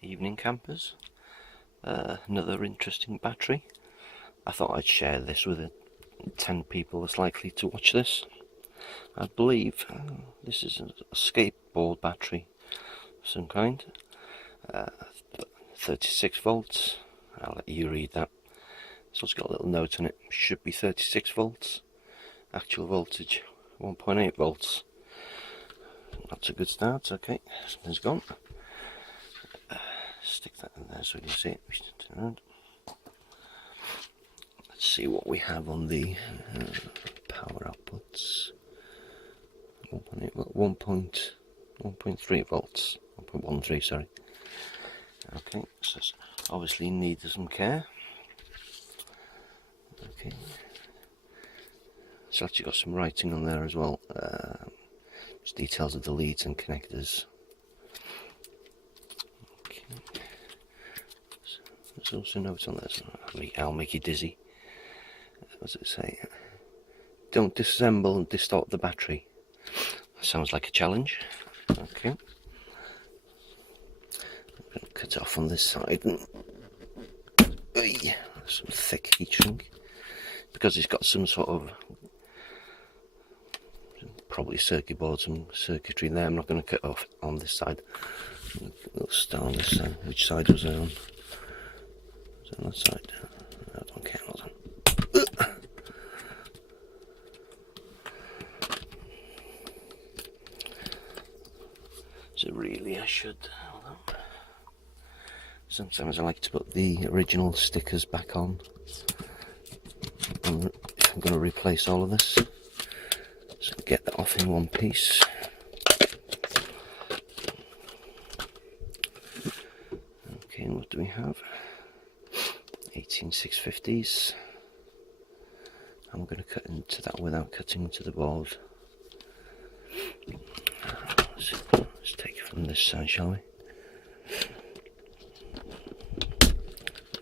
Evening campers. Another interesting battery. I thought I'd share this with 10 people that's likely to watch this. I believe this is a skateboard battery of some kind. 36 volts. I'll let you read that. So it's got a little note on it. Should be 36 volts. Actual voltage 1.8 volts. That's a good start. Okay, something's gone. Stick that in there so you can see it. Turn around. Let's see what we have on the power outputs. 1.3 volts. 1.13, sorry. Okay, so obviously needs some care. Okay, it's actually got some writing on there as well. Just details of the leads and connectors. Okay. So there's also notes on this. I'll make you dizzy. What does it say? Don't disassemble and distort the battery. Sounds like a challenge. Okay. I'm going to cut it off on this side. And some thick heat shrink. Because it's got some sort of probably circuit board, some circuitry there. I'm not going to cut off on this side. Let's start on this side. Which side was I on? Was it on that side? I don't care. Hold on. So really I should, hold on. Sometimes I like to put the original stickers back on. I'm going to replace all of this. So get that off in one piece. Okay, and what do we have? 18650s. I'm going to cut into that without cutting into the board. Let's take it from this side, shall we?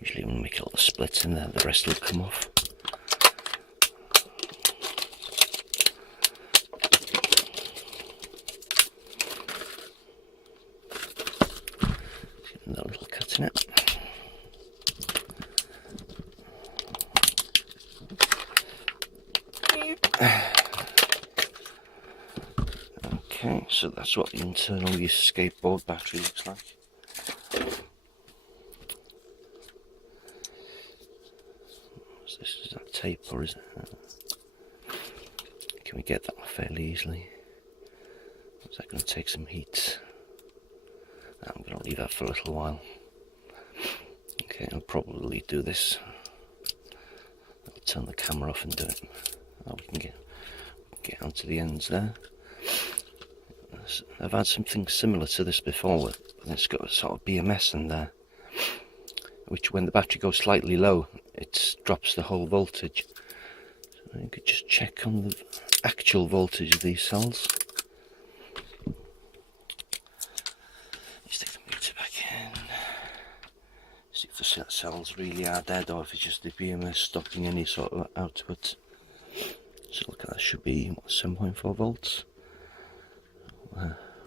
Usually when we make all the splits in there, the rest will come off. Get a little cut in it. Okay, so that's what the internal of your skateboard battery looks like. So this is that tape, or is it? Can we get that off fairly easily? Is that going to take some heat? I'm going to leave that for a little while. Okay, I'll probably do this. I'll turn the camera off and do it. Oh, we can get onto the ends there. I've had something similar to this before, but it's got a sort of BMS in there, which when the battery goes slightly low, it drops the whole voltage. So you could just check on the actual voltage of these cells. Stick the meter back in. See if the cells really are dead or if it's just the BMS stopping any sort of output. So look at that, should be 7.4 volts.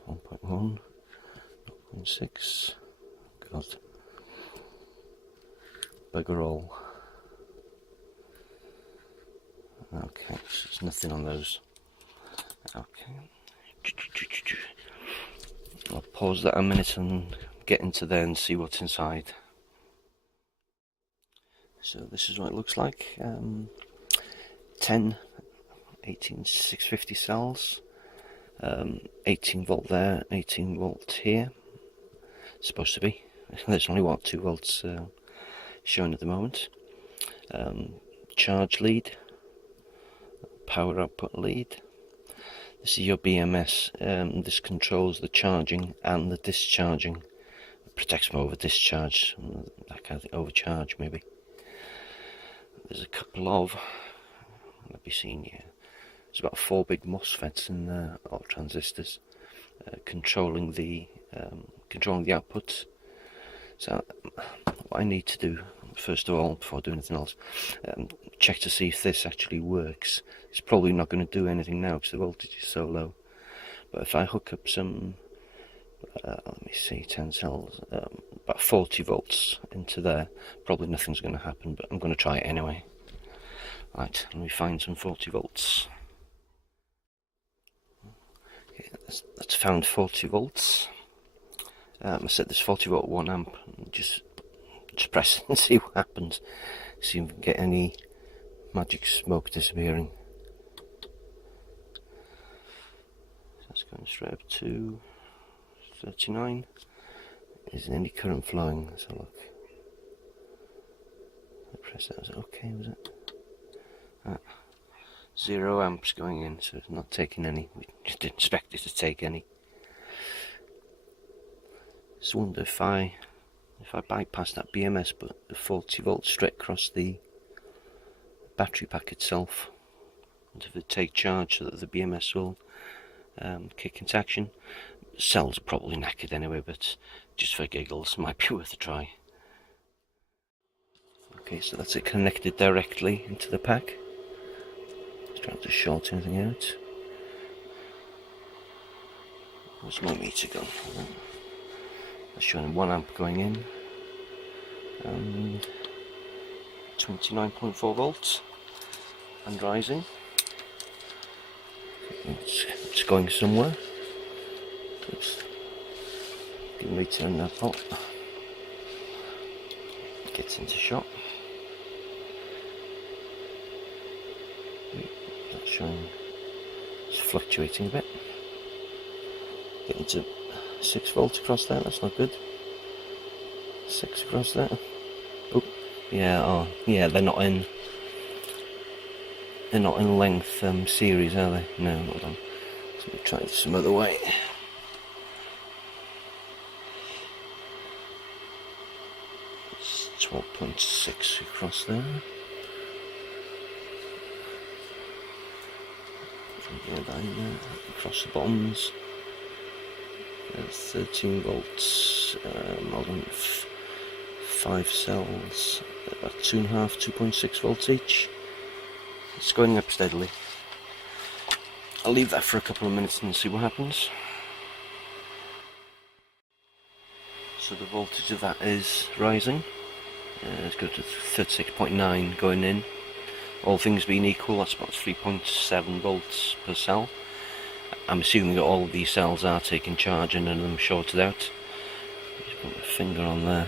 1.1, 0.6, God, bugger all. Okay, so there's nothing on those. Okay, I'll pause that a minute and get into there and see what's inside. So this is what it looks like. 10 18650 cells. 18 volt there, 18 volt here. It's supposed to be. There's only 2 volts shown at the moment. Charge lead, power output lead. This is your BMS. This controls the charging and the discharging. It protects from over discharge, that kind of thing, overcharge maybe. There's a couple of, let me see here. There's about 4 big MOSFETs in there, or transistors, controlling the outputs. So what I need to do first of all, before doing anything else, check to see if this actually works. It's probably not going to do anything now because the voltage is so low. But if I hook up some, let me see, 10 cells, about 40 volts into there. Probably nothing's going to happen, but I'm going to try it anyway. Right, let me find some 40 volts. Okay, that's found 40 volts. I set this 40 volt 1 amp. Just press it and see what happens. See if we can get any magic smoke disappearing. That's going straight up to 39. Isn't any current flowing? Let's have a look. I press that. Was it okay? Was it? 0 amps going in, so it's not taking any. We just didn't expect it to take any. Just wonder if I bypass that BMS, but the 40 volts straight across the battery pack itself, and if it take charge so that the BMS will kick into action. Cells are probably knackered anyway, but just for giggles, might be worth a try. Okay, so that's it connected directly into the pack. Let's try not to short anything out. Where's my meter gone? That's showing 1 amp going in and 29.4 volts and rising. It's going somewhere. Give me turn that up. Gets into shot. That's showing. It's fluctuating a bit. Getting to 6 volts across there. That's not good. 6 across there. Oh, yeah. Oh, yeah. They're not in length series, are they? No, hold on. So we'll try it some other way. It's 12.6 across there. Across the bottoms. There's 13 volts. Hold on. 5 cells. About 2.6 volts each. It's going up steadily. I'll leave that for a couple of minutes and see what happens. So the voltage of that is rising. Let's go to 36.9 going in. All things being equal, that's about 3.7 volts per cell. I'm assuming that all of these cells are taking charge and none of them shorted out. Just put my finger on there.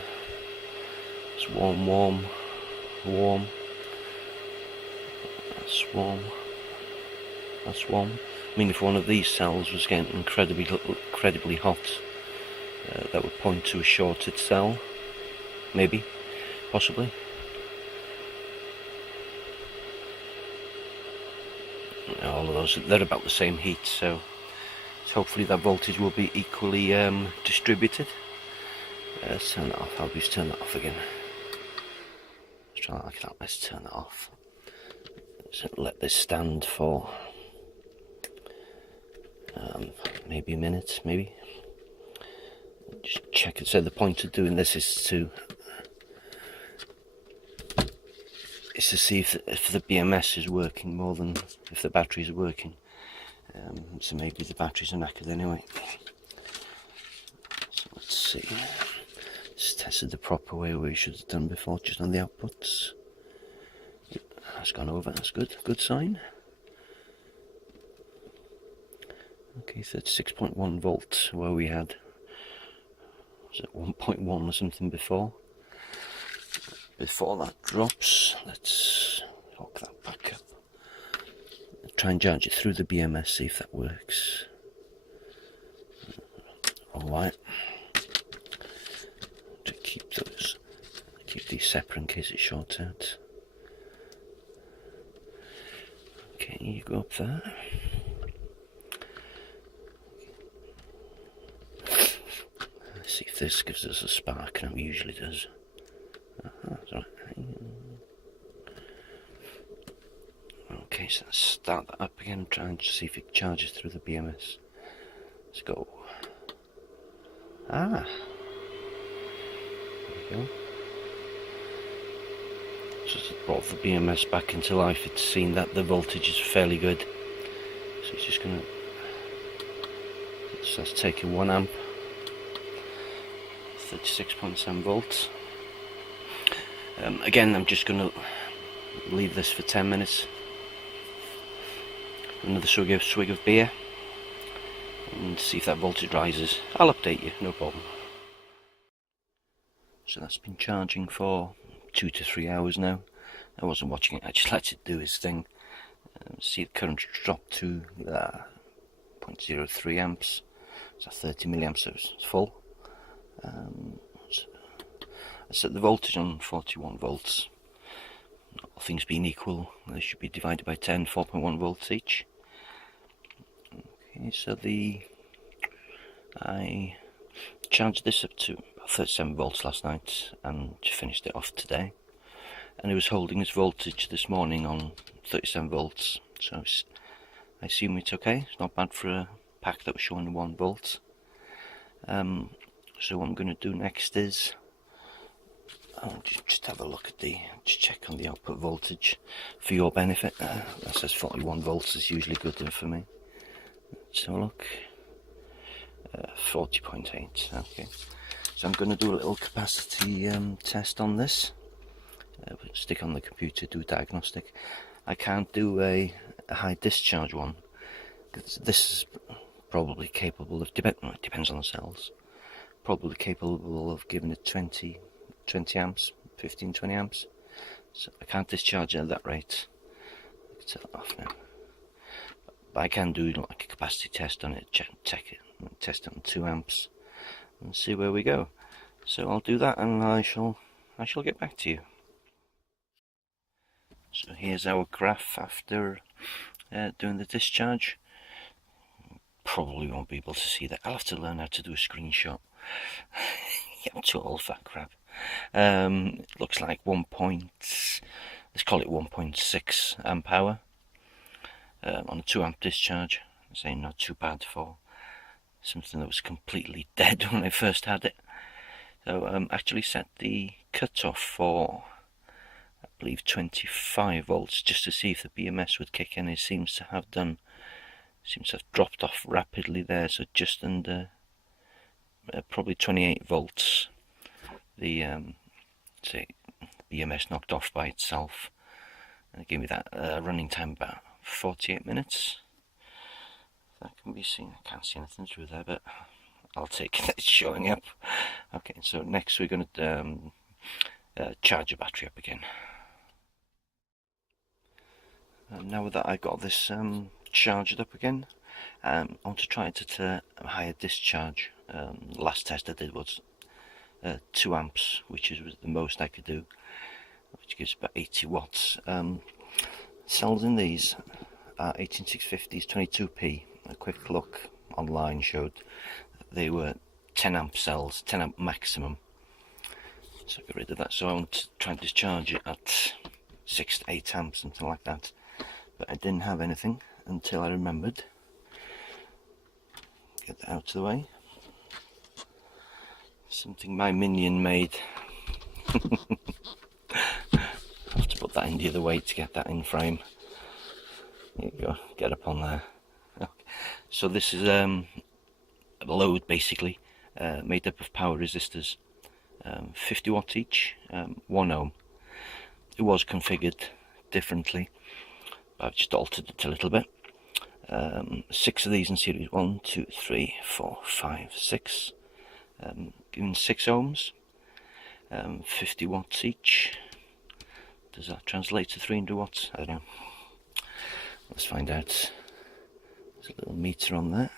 It's warm, warm, warm. That's warm. That's warm. I mean, if one of these cells was getting incredibly hot, that would point to a shorted cell. Maybe. Possibly. All of those, they're about the same heat, so hopefully that voltage will be equally distributed. Let's turn that off. I'll just turn that off again. Let's try that like that. Let's turn that off. So let this stand for maybe a minute, maybe. Just check it. So the point of doing this is to see if the BMS is working more than if the batteries are working. So maybe the batteries are knackered anyway. So let's see. Just tested the proper way we should have done before, just on the outputs. That's gone over, that's good, good sign. Okay, 36.1 volts where we had, was it 1.1 or something before? Before that drops, let's hook that back up. Try and charge it through the BMS, see if that works. Alright. To keep these separate in case it shorts out. Okay, you go up there. Let's see if this gives us a spark, and it usually does. That's right. Okay, so let's start that up again, try and see if it charges through the BMS. Let's go. Ah! There we go. Just brought the BMS back into life. It's seen that the voltage is fairly good. So it's just gonna... So that's taking 1 amp. 36.7 volts. Again, I'm just going to leave this for 10 minutes. Another swig of beer, and see if that voltage rises. I'll update you, no problem. So that's been charging for 2 to 3 hours now. I wasn't watching it, I just let it do its thing. See the current drop to 0.03 amps. So 30 milliamps, so it's full. So I set the voltage on 41 volts. All things being equal, they should be divided by 10, 4.1 volts each. Okay, so I charged this up to 37 volts last night and finished it off today. And it was holding its voltage this morning on 37 volts, so I assume it's okay. It's not bad for a pack that was showing 1 volt. So what I'm going to do next is I'll just have a look at just check on the output voltage for your benefit. That says 41 volts is usually good for me. Let's have a look. 40.8. Okay. So I'm going to do a little capacity test on this. Stick on the computer, do a diagnostic. I can't do a high discharge one, because this is probably capable of, it depends on the cells, probably capable of giving it 20 amps, 15-20 amps. So I can't discharge it at that rate. Let's turn it off now. But I can do like a capacity test on it, test it on 2 amps and see where we go. So I'll do that, and I shall get back to you. So here's our graph after doing the discharge. Probably won't be able to see that. I'll have to learn how to do a screenshot. Yeah, I'm too old for that crap. It looks like let's call it 1.6 amp hour on a 2 amp discharge. I'm saying not too bad for something that was completely dead when I first had it. So actually set the cutoff for, I believe, 25 volts, just to see if the BMS would kick in. It seems to have dropped off rapidly there, so just under probably 28 volts. The BMS knocked off by itself, and it gave me that running time about 48 minutes. That can be seen. I can't see anything through there, but I'll take it. It's showing up. Okay, so next we're going to charge the battery up again. Now that I got this charged up again, I want to try it at a higher discharge. Last test I did was 2 amps, which was the most I could do, which gives about 80 watts. Cells in these are 18650s 22p. A quick look online showed they were 10 amp cells, 10 amp maximum. So I got rid of that. So I want to try and discharge it at 6 to 8 amps, something like that. But I didn't have anything until I remembered. Get that out of the way. Something my minion made. I have to put that in the other way to get that in frame. There you go, get up on there. Okay. So this is a load basically, made up of power resistors, 50 watts each, 1 ohm. It was configured differently, but I've just altered it a little bit. 6 of these in series, 1, 2, 3, 4, 5, 6, giving 6 ohms, 50 watts each. Does that translate to 300 watts? I don't know. Let's find out. There's a little meter on there.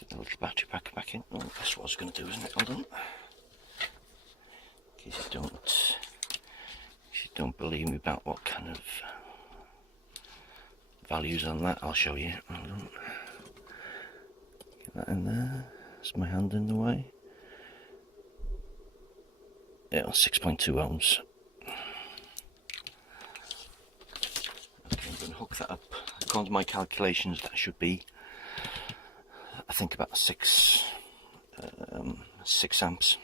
Get the little battery pack back in. Oh, that's what I was going to do, isn't it? Hold on. In case you don't believe me about what kind of values on that, I'll show you. Hold on. Get that in there. Is my hand in the way? Yeah, 6.2 ohms. Okay, I'm going to hook that up. According to my calculations, that should be, I think, about 6 amps.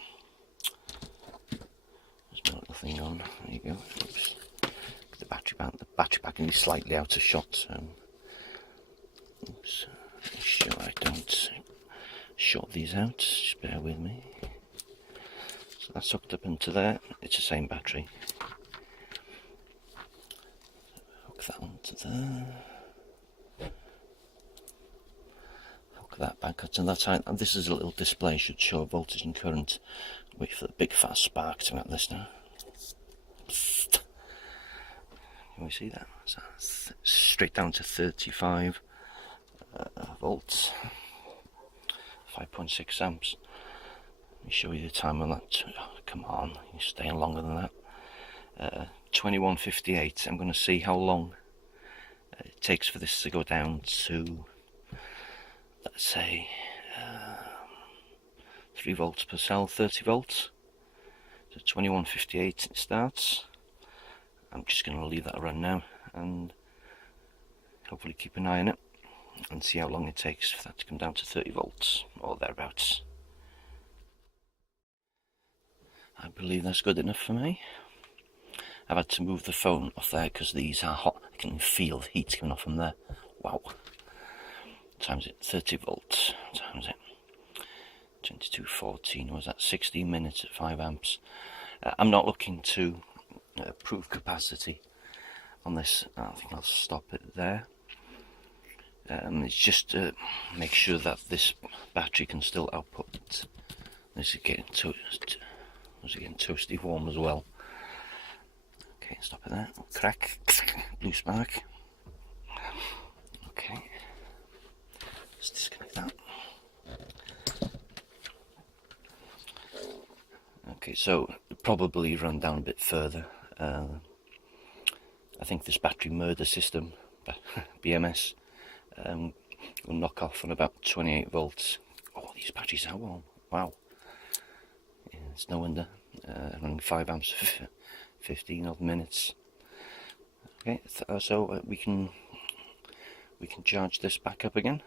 There's my little thing on. There you go. Oops. The battery pack can be slightly out of shot. So, oops. Make sure I don't short these out. Just bear with me. that's hooked up into there. It's the same battery. Hook that onto there. Hook that back up to that side. And this is a little display, should show voltage and current. Wait for the big fat spark to get this now. Can we see that? So straight down to 35 volts, 5.6 amps. Let me show you the time on that. Oh, come on, you're staying longer than that. 21:58. I'm going to see how long it takes for this to go down to, let's say, 3 volts per cell, 30 volts. So 21:58 it starts. I'm just going to leave that run now and hopefully keep an eye on it and see how long it takes for that to come down to 30 volts or thereabouts. I believe that's good enough for me. I've had to move the phone off there because these are hot. I can feel the heat coming off from there. Wow. Times it 30 volts. Times it 22:14. Was that 16 minutes at 5 amps? I'm not looking to prove capacity on this. I think I'll stop it there. It's just to make sure that this battery can still output. This is getting toasty warm as well. Okay, stop it there. Crack, blue spark. Okay, let's disconnect that. Okay, so probably run down a bit further. I think this battery murder system, BMS, will knock off on about 28 volts. Oh, these batteries are warm. Wow. Yeah, it's no wonder. Running 5 amps for 15 odd minutes. Okay, so we can charge this back up again.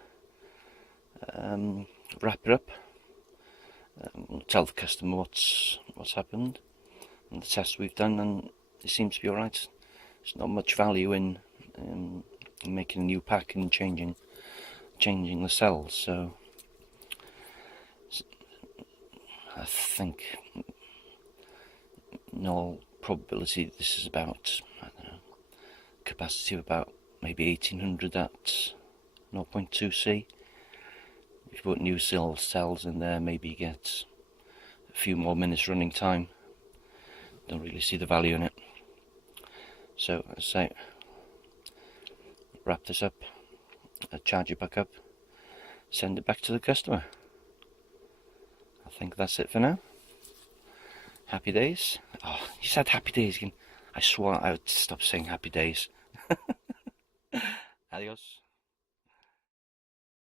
Wrap it up. Tell the customer what's happened and the test we've done, and it seems to be alright. There's not much value in making a new pack and changing the cells, so I think in all probability this is about, I don't know, capacity of about maybe 1800 at 0.2C. If you put new cells in there, maybe you get a few more minutes running time. Don't really see the value in it. So, as I say, wrap this up, charge it back up, send it back to the customer. I think that's it for now. Happy days. Oh, you said happy days again. I swore I would stop saying happy days. Adios.